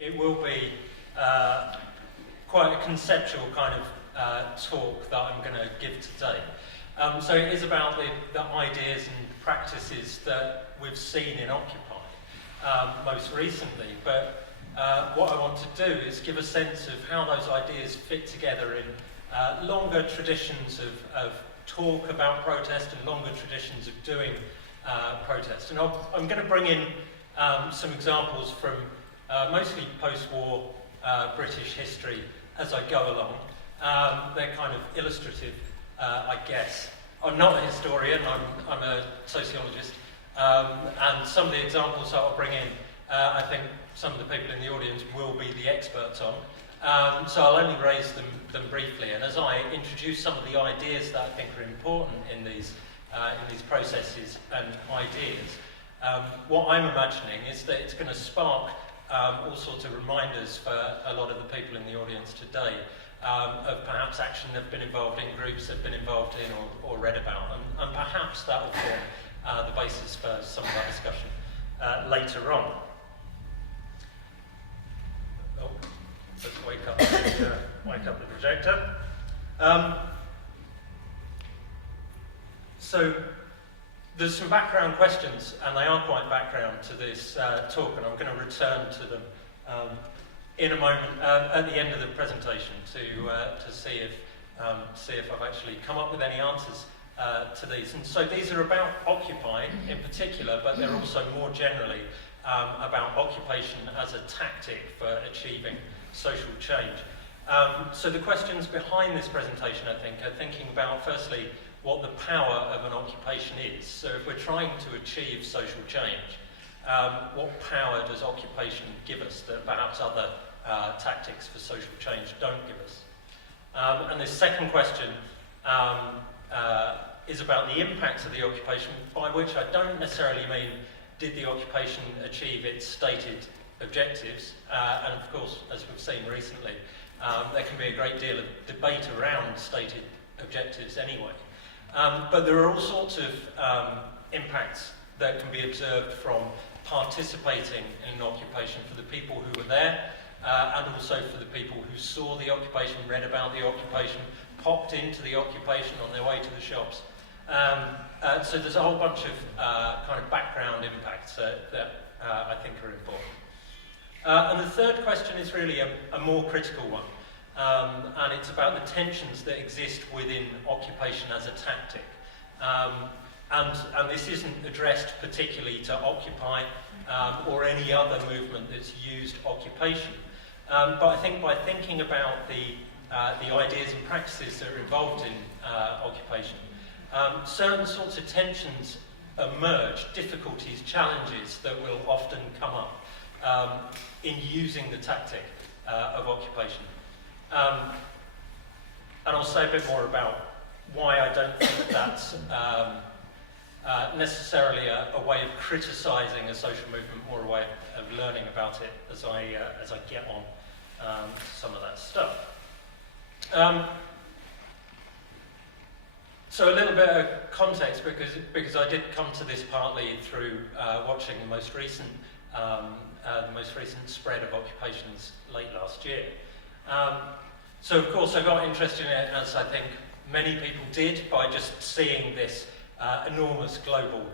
It will be quite a conceptual kind of talk that I'm going to give today. So it is about the ideas and practices that we've seen in Occupy most recently, but what I want to do is give a sense of how those ideas fit together in longer traditions of talk about protest and longer traditions of doing protest. And I'm going to bring in some examples from mostly post-war British history as I go along. They're kind of illustrative, I guess. I'm not a historian, I'm a sociologist, and some of the examples that I'll bring in, I think some of the people in the audience will be the experts on. So I'll only raise them briefly, and as I introduce some of the ideas that I think are important in these processes and ideas, what I'm imagining is that it's going to spark all sorts of reminders for a lot of the people in the audience today of perhaps action they've been involved in, groups they've been involved in or read about, and perhaps that will form the basis for some of our discussion later on. Oh, let's wake up the projector. So there's some background questions, and they are quite background to this talk, and I'm going to return to them in a moment at the end of the presentation to see if I've actually come up with any answers to these. And so these are about Occupy in particular, but they're also more generally about occupation as a tactic for achieving social change. So the questions behind this presentation, I think, are thinking about, firstly, what the power of an occupation is. So if we're trying to achieve social change, what power does occupation give us that perhaps other tactics for social change don't give us? And this second question is about the impacts of the occupation, by which I don't necessarily mean did the occupation achieve its stated objectives, and of course, as we've seen recently, there can be a great deal of debate around stated objectives anyway. But there are all sorts of impacts that can be observed from participating in an occupation for the people who were there, and also for the people who saw the occupation, read about the occupation, popped into the occupation on their way to the shops. So there's a whole bunch of kind of background impacts that I think are important. And the third question is really a more critical one. And it's about the tensions that exist within occupation as a tactic. And this isn't addressed particularly to Occupy or any other movement that's used occupation. But I think by thinking about the ideas and practices that are involved in occupation, certain sorts of tensions emerge, difficulties, challenges that will often come up in using the tactic of occupation. And I'll say a bit more about why I don't think that's necessarily a way of criticising a social movement, more a way of learning about it as I get on some of that stuff. So a little bit of context, because I did come to this partly through watching the most recent spread of occupations late last year. So of course I got interested in it, as I think many people did, by just seeing this enormous global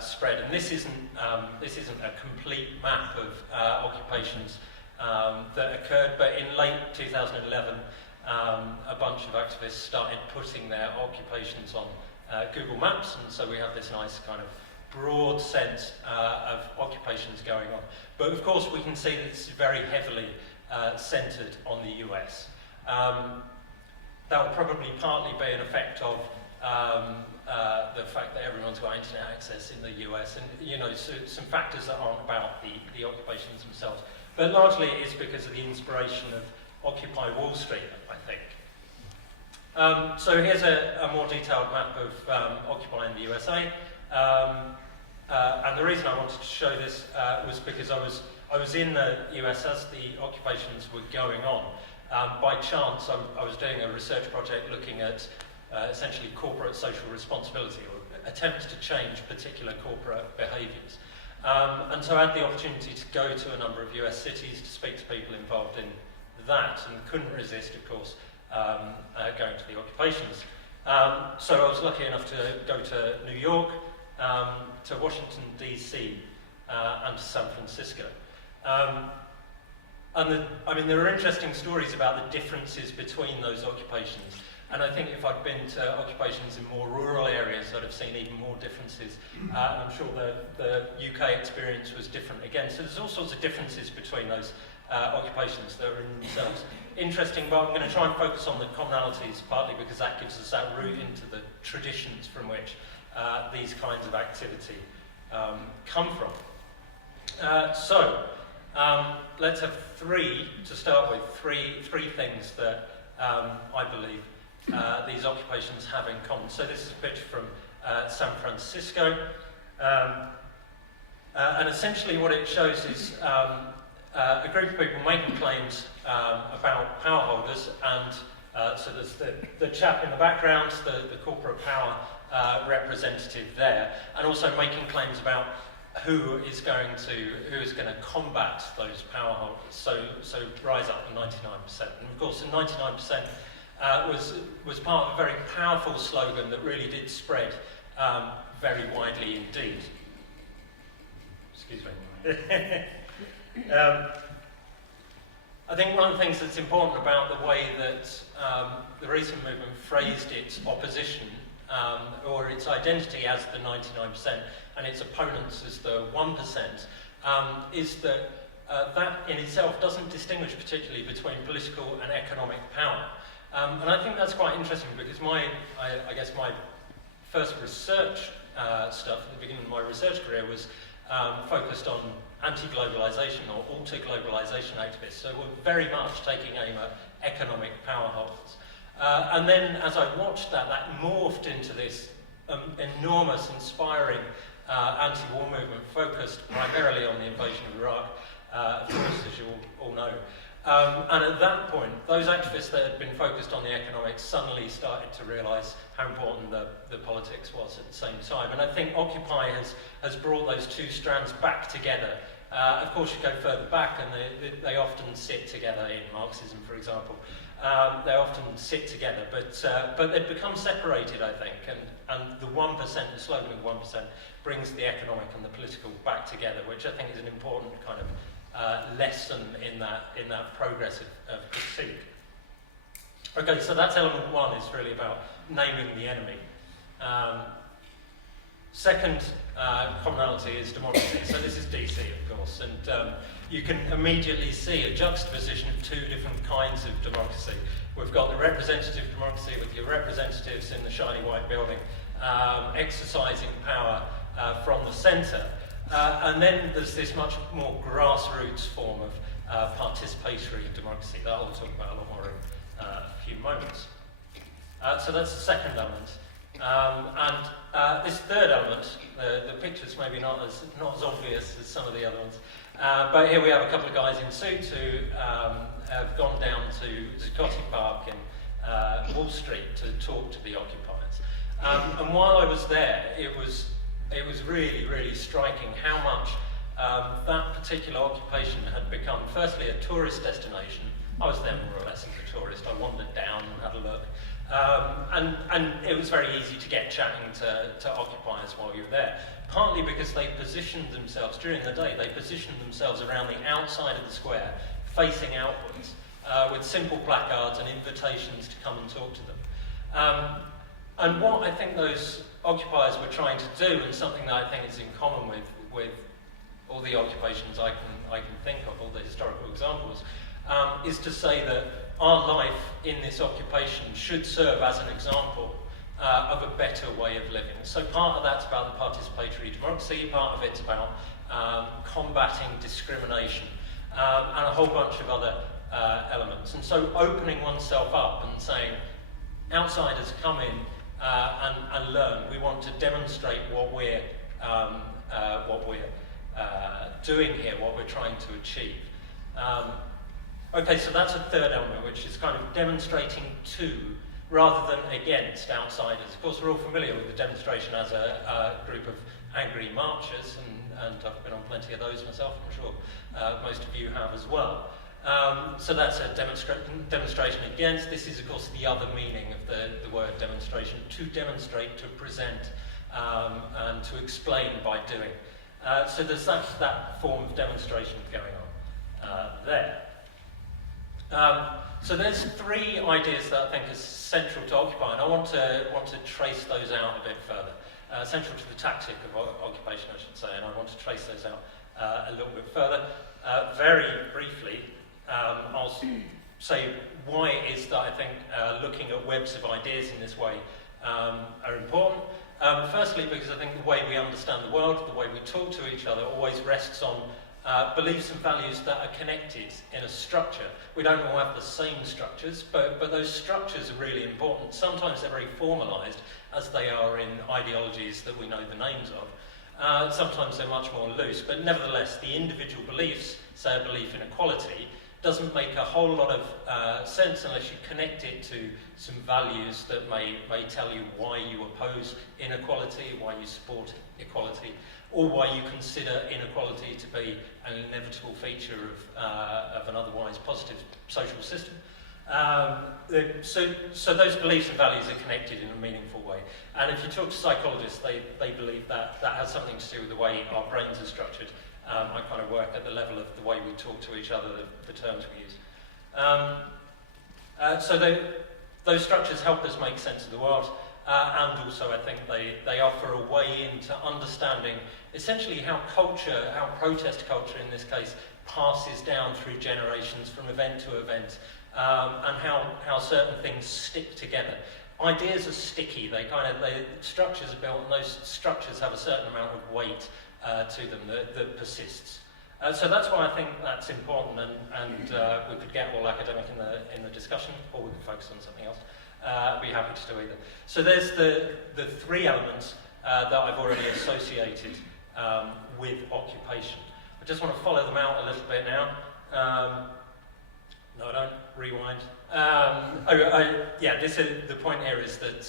spread. And this isn't a complete map of occupations that occurred, but in late 2011, a bunch of activists started putting their occupations on Google Maps, and so we have this nice kind of broad sense of occupations going on. But of course we can see that this is very heavily centred on the US. That will probably partly be an effect of the fact that everyone's got internet access in the US, and so some factors that aren't about the occupations themselves. But largely it is because of the inspiration of Occupy Wall Street, I think. So here's a more detailed map of Occupy in the USA. And the reason I wanted to show this was because I was in the US as the occupations were going on. By chance, I was doing a research project looking at essentially corporate social responsibility, or attempts to change particular corporate behaviours. And so I had the opportunity to go to a number of US cities to speak to people involved in that, and couldn't resist, of course, going to the occupations. So I was lucky enough to go to New York, to Washington, D.C., and to San Francisco. There are interesting stories about the differences between those occupations. And I think if I'd been to occupations in more rural areas, I'd have seen even more differences. And I'm sure the UK experience was different again. So there's all sorts of differences between those occupations that are in themselves interesting, but I'm going to try and focus on the commonalities, partly because that gives us that route into the traditions from which these kinds of activity come from. Let's have three to start with, three things that I believe these occupations have in common. So this is a picture from San Francisco, and essentially what it shows is a group of people making claims about power holders, and so there's the chap in the background, the corporate power representative there, and also making claims about who is going to combat those power holders. So rise up to 99%. And of course, the 99% was part of a very powerful slogan that really did spread very widely indeed. Excuse me. I think one of the things that's important about the way that the recent movement phrased its opposition or its identity as the 99% and its opponents as the 1% is that that in itself doesn't distinguish particularly between political and economic power. And I think that's quite interesting because I guess my first research stuff at the beginning of my research career was focused on anti-globalization or alter-globalization activists. So we're very much taking aim at economic power holders. And then as I watched that morphed into this enormous, inspiring anti-war movement focused primarily on the invasion of Iraq, of course, as you all know. And at that point, those activists that had been focused on the economics suddenly started to realise how important the politics was at the same time. And I think Occupy has brought those two strands back together. Of course, you go further back, and they often sit together in Marxism, for example. They often sit together, but they've become separated, I think. And the 1%, the slogan of 1%, brings the economic and the political back together, which I think is an important kind of lesson in that progress of critique. Okay, so that's element one, is really about naming the enemy. Second commonality is democracy. So this is DC, of course, and you can immediately see a juxtaposition of two different kinds of democracy. We've got the representative democracy with your representatives in the shiny white building exercising power from the centre. And then there's this much more grassroots form of participatory democracy that I'll talk about a lot more in a few moments. So that's the second element. And this third element, the picture's maybe not as obvious as some of the other ones, but here we have a couple of guys in suits who have gone down to Zuccotti Park in Wall Street to talk to the occupiers. And while I was there, it was really, really striking how much that particular occupation had become, firstly, a tourist destination. I was there more or less as a tourist. I wandered down and had a look. And it was very easy to get chatting to occupiers while you were there, partly because they positioned themselves, during the day, they positioned themselves around the outside of the square, facing outwards, with simple placards and invitations to come and talk to them. And what I think those occupiers were trying to do, and something that I think is in common with all the occupations I can think of, all the historical examples, is to say that our life in this occupation should serve as an example of a better way of living. So part of that's about the participatory democracy, part of it's about combating discrimination, and a whole bunch of other elements. And so opening oneself up and saying, outsiders come in and learn. We want to demonstrate what we're doing here, what we're trying to achieve. Okay, so that's a third element, which is kind of demonstrating to, rather than against, outsiders. Of course, we're all familiar with the demonstration as a group of angry marchers, and I've been on plenty of those myself, I'm sure most of you have as well. So that's a demonstration against. This is, of course, the other meaning of the word demonstration: to demonstrate, to present, and to explain by doing. So there's that form of demonstration going on there. So there's three ideas that I think are central to Occupy, and I want to trace those out a bit further. Central to the tactic of occupation, I should say, and I want to trace those out a little bit further. Very briefly, I'll say why it is that I think looking at webs of ideas in this way are important. Firstly, because I think the way we understand the world, the way we talk to each other, always rests on beliefs and values that are connected in a structure. We don't all have the same structures, but those structures are really important. Sometimes they're very formalised, as they are in ideologies that we know the names of. Sometimes they're much more loose, but nevertheless, the individual beliefs, say a belief in equality, doesn't make a whole lot of sense unless you connect it to some values that may tell you why you oppose inequality, why you support equality, or why you consider inequality to be an inevitable feature of an otherwise positive social system. So those beliefs and values are connected in a meaningful way. And if you talk to psychologists, they believe that has something to do with the way our brains are structured. I kind of work at the level of the way we talk to each other, the terms we use. So those structures help us make sense of the world, and also I think they offer a way into understanding essentially how culture, how protest culture in this case, passes down through generations from event to event, and how certain things stick together. Ideas are sticky, structures are built, and those structures have a certain amount of weight to them that persists. So that's why I think that's important, and we could get all academic in the discussion, or we could focus on something else. I'd be happy to do either. So there's the three elements that I've already associated with occupation. I just want to follow them out a little bit now. No, I don't. Rewind. The point here is that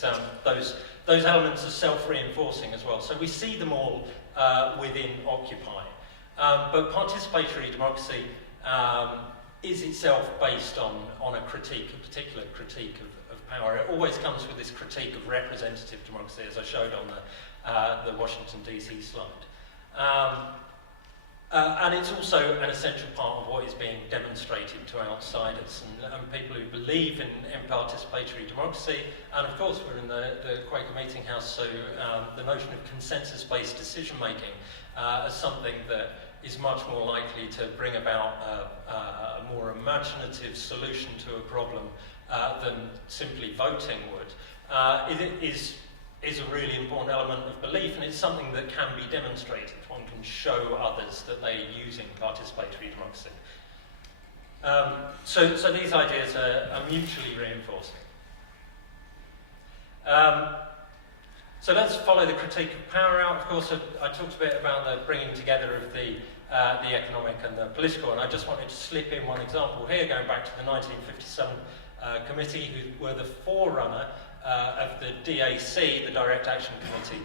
those elements are self-reinforcing as well. So we see them all within Occupy. But participatory democracy is itself based on a particular critique of power. It always comes with this critique of representative democracy, as I showed on the Washington DC slide. And it's also an essential part of what is being demonstrated to outsiders and people who believe in participatory democracy. And of course, we're in the Quaker Meeting House, so the notion of consensus-based decision-making as something that is much more likely to bring about a more imaginative solution to a problem than simply voting would, is a really important element of belief, and it's something that can be demonstrated. One can show others that they're using participatory democracy. So these ideas are mutually reinforcing. So let's follow the critique of power out. Of course, I talked a bit about the bringing together of the economic and the political, and I just wanted to slip in one example here, going back to the 1957 committee, who were the forerunner of the DAC, the Direct Action Committee,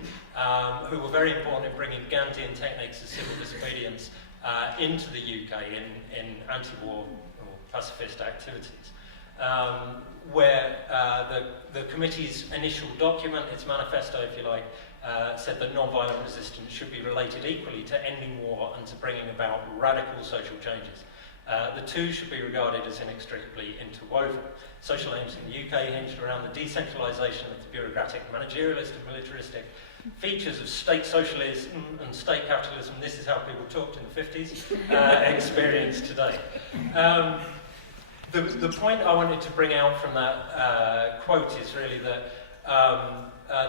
who were very important in bringing Gandhian techniques of civil disobedience into the UK in anti-war or pacifist activities, where the committee's initial document, its manifesto if you like, said that non-violent resistance should be related equally to ending war and to bringing about radical social changes. The two should be regarded as inextricably interwoven. Social aims in the UK hinged around the decentralisation of the bureaucratic, managerialist and militaristic features of state socialism and state capitalism. This is how people talked in the 50s, experienced today. The point I wanted to bring out from that quote is really that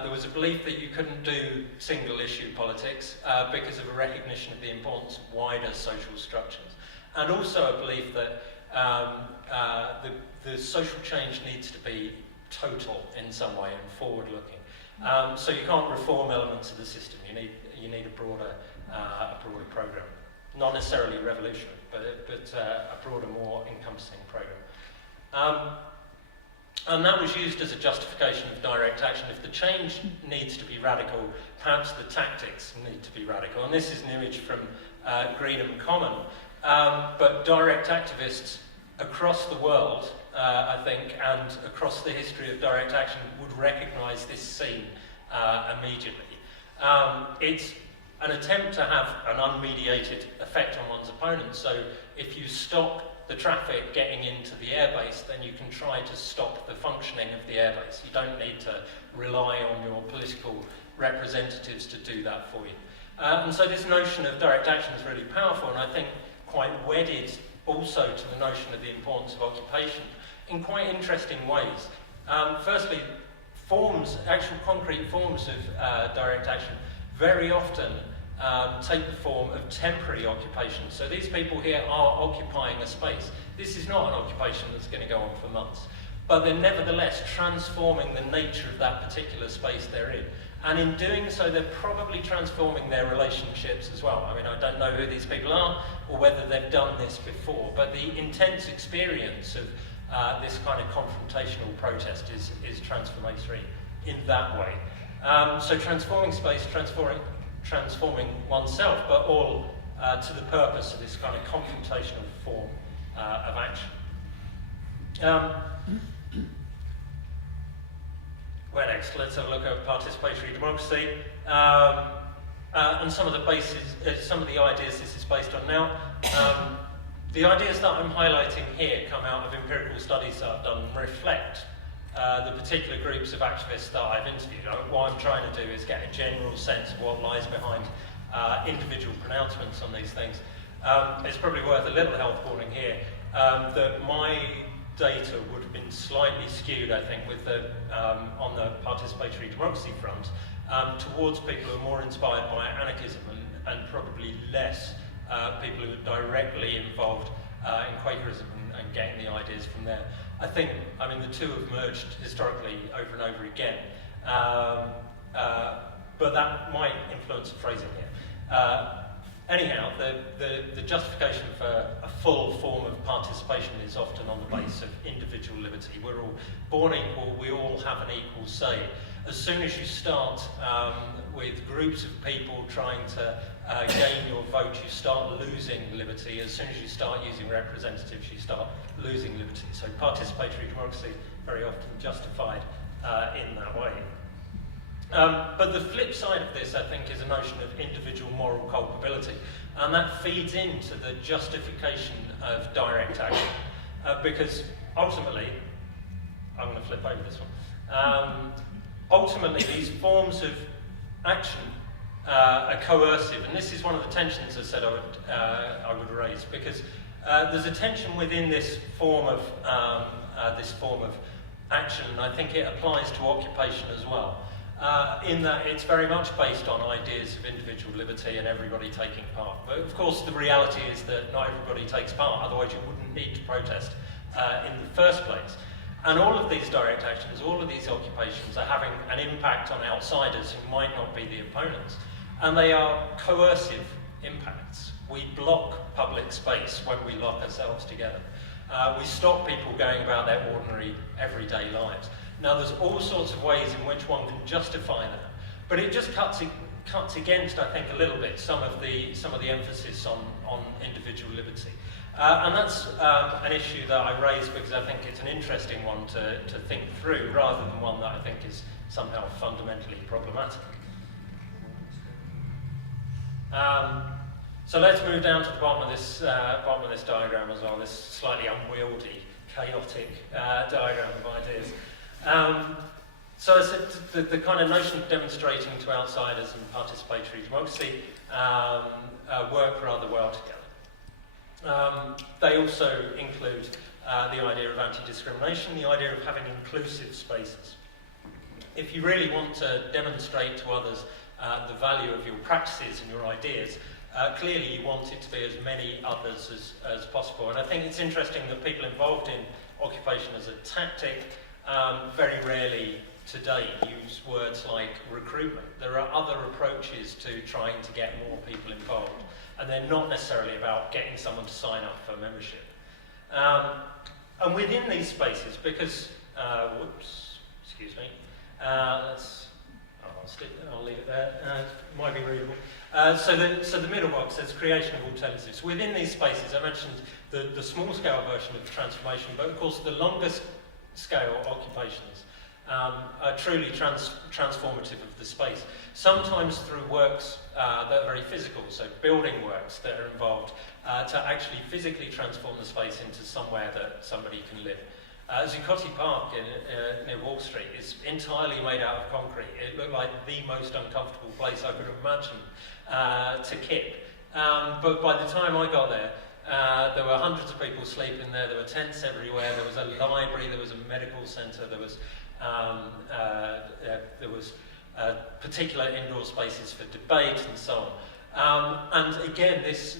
there was a belief that you couldn't do single-issue politics because of a recognition of the importance of wider social structures. And also a belief that the social change needs to be total in some way and forward-looking. So you can't reform elements of the system. You need a broader program, not necessarily revolutionary, but a broader, more encompassing program. And that was used as a justification of direct action. If the change needs to be radical, perhaps the tactics need to be radical. And this is an image from Greenham Common. But direct activists across the world, I think, and across the history of direct action would recognise this scene immediately. It's an attempt to have an unmediated effect on one's opponent. So if you stop the traffic getting into the airbase, then you can try to stop the functioning of the airbase. You don't need to rely on your political representatives to do that for you. And so this notion of direct action is really powerful, and I think quite wedded also to the notion of the importance of occupation in quite interesting ways. Firstly, actual concrete forms of direct action very often take the form of temporary occupation. So these people here are occupying a space. This is not an occupation that's going to go on for months, but they're nevertheless transforming the nature of that particular space they're in. And in doing so, they're probably transforming their relationships as well. I mean, I don't know who these people are or whether they've done this before, but the intense experience of this kind of confrontational protest is transformatory in that way. So transforming space, transforming oneself, but all to the purpose of this kind of confrontational form of action. Where next? Let's have a look at participatory democracy and some of the ideas this is based on. Now, the ideas that I'm highlighting here come out of empirical studies that I've done and reflect the particular groups of activists that I've interviewed. What I'm trying to do is get a general sense of what lies behind individual pronouncements on these things. It's probably worth a little health warning here that my data would have been slightly skewed, I think, with on the participatory democracy front towards people who are more inspired by anarchism and probably less people who are directly involved in Quakerism and getting the ideas from there. I think, I mean, the two have merged historically over and over again, but that might influence the phrasing here. Anyhow, the justification for a full form of participation is often on the basis of individual liberty. We're all born equal, we all have an equal say. As soon as you start with groups of people trying to gain your vote, you start losing liberty. As soon as you start using representatives, you start losing liberty. So participatory democracy very often justified in that way. But the flip side of this, I think, is a notion of individual moral culpability, and that feeds into the justification of direct action. Because ultimately, I'm going to flip over this one. Ultimately, these forms of action are coercive, and this is one of the tensions I said I would raise, because there's a tension within this form of action, and I think it applies to occupation as well. In that it's very much based on ideas of individual liberty and everybody taking part. But of course the reality is that not everybody takes part, otherwise you wouldn't need to protest in the first place. And all of these direct actions, all of these occupations are having an impact on outsiders who might not be the opponents. And they are coercive impacts. We block public space when we lock ourselves together. We stop people going about their ordinary, everyday lives. Now, there's all sorts of ways in which one can justify that, but it just cuts against, I think, a little bit some of the emphasis on individual liberty, and that's an issue that I raise because I think it's an interesting one to think through, rather than one that I think is somehow fundamentally problematic. So let's move down to the bottom of this diagram as well. This slightly unwieldy, chaotic diagram of ideas. So I said the kind of notion of demonstrating to outsiders and participatory democracy work rather well together. They also include the idea of anti-discrimination, the idea of having inclusive spaces. If you really want to demonstrate to others the value of your practices and your ideas, clearly you want it to be as many others as possible. And I think it's interesting that people involved in occupation as a tactic very rarely today use words like recruitment. There are other approaches to trying to get more people involved, and they're not necessarily about getting someone to sign up for membership. And within these spaces, because whoops, excuse me. I'll leave it there. It might be readable. So the middle box says creation of alternatives. Within these spaces, I mentioned the small-scale version of transformation, but of course the longer-scale occupations are truly transformative of the space. Sometimes through works that are very physical, so building works that are involved to actually physically transform the space into somewhere that somebody can live. Zuccotti Park near Wall Street is entirely made out of concrete. It looked like the most uncomfortable place I could imagine to keep. But by the time I got there, there were hundreds of people sleeping there. There were tents everywhere. There was a library. There was a medical centre. There was particular indoor spaces for debate and so on. And again, this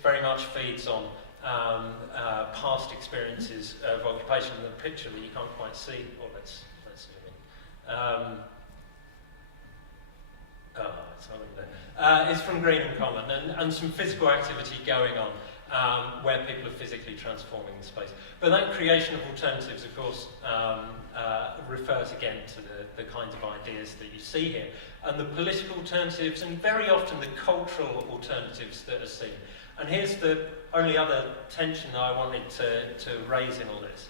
very much feeds on past experiences of occupation. In the picture that you can't quite see, or let's zoom in. It's not over there. It's from Green and Common, and some physical activity going on where people are physically transforming the space. But that creation of alternatives, of course, refers again to the kinds of ideas that you see here, and the political alternatives, and very often the cultural alternatives that are seen. And here's the only other tension that I wanted to raise in all this,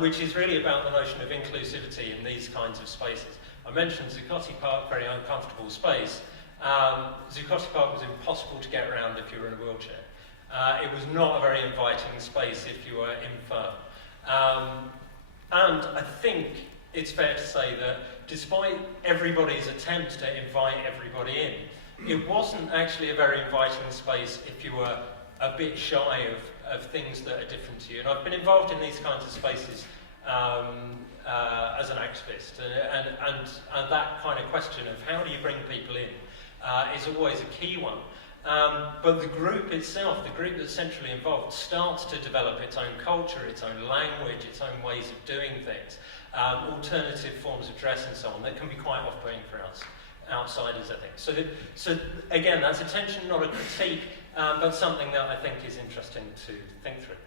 which is really about the notion of inclusivity in these kinds of spaces. I mentioned Zuccotti Park, very uncomfortable space. Zuccotti Park was impossible to get around if you were in a wheelchair. It was not a very inviting space if you were infirm. And I think it's fair to say that despite everybody's attempts to invite everybody in, it wasn't actually a very inviting space if you were a bit shy of things that are different to you. And I've been involved in these kinds of spaces as an activist, and that kind of question of how do you bring people in is always a key one. But the group itself, the group that's centrally involved, starts to develop its own culture, its own language, its own ways of doing things, alternative forms of dress and so on, that can be quite off-putting for us outsiders, I think. So again, that's a tension, not a critique, but something that I think is interesting to think through.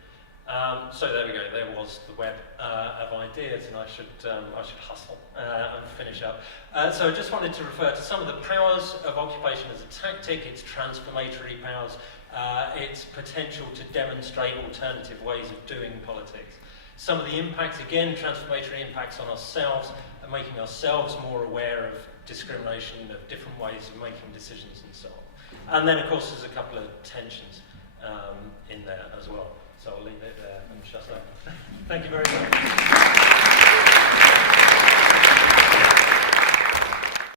So there we go. There was the web of ideas, and I should hustle and finish up. So I just wanted to refer to some of the powers of occupation as a tactic, its transformatory powers, its potential to demonstrate alternative ways of doing politics. Some of the impacts, again, transformatory impacts on ourselves, and making ourselves more aware of discrimination, of different ways of making decisions and so on. And then, of course, there's a couple of tensions in there as well. So I'll leave it there and shut up. Thank you very much.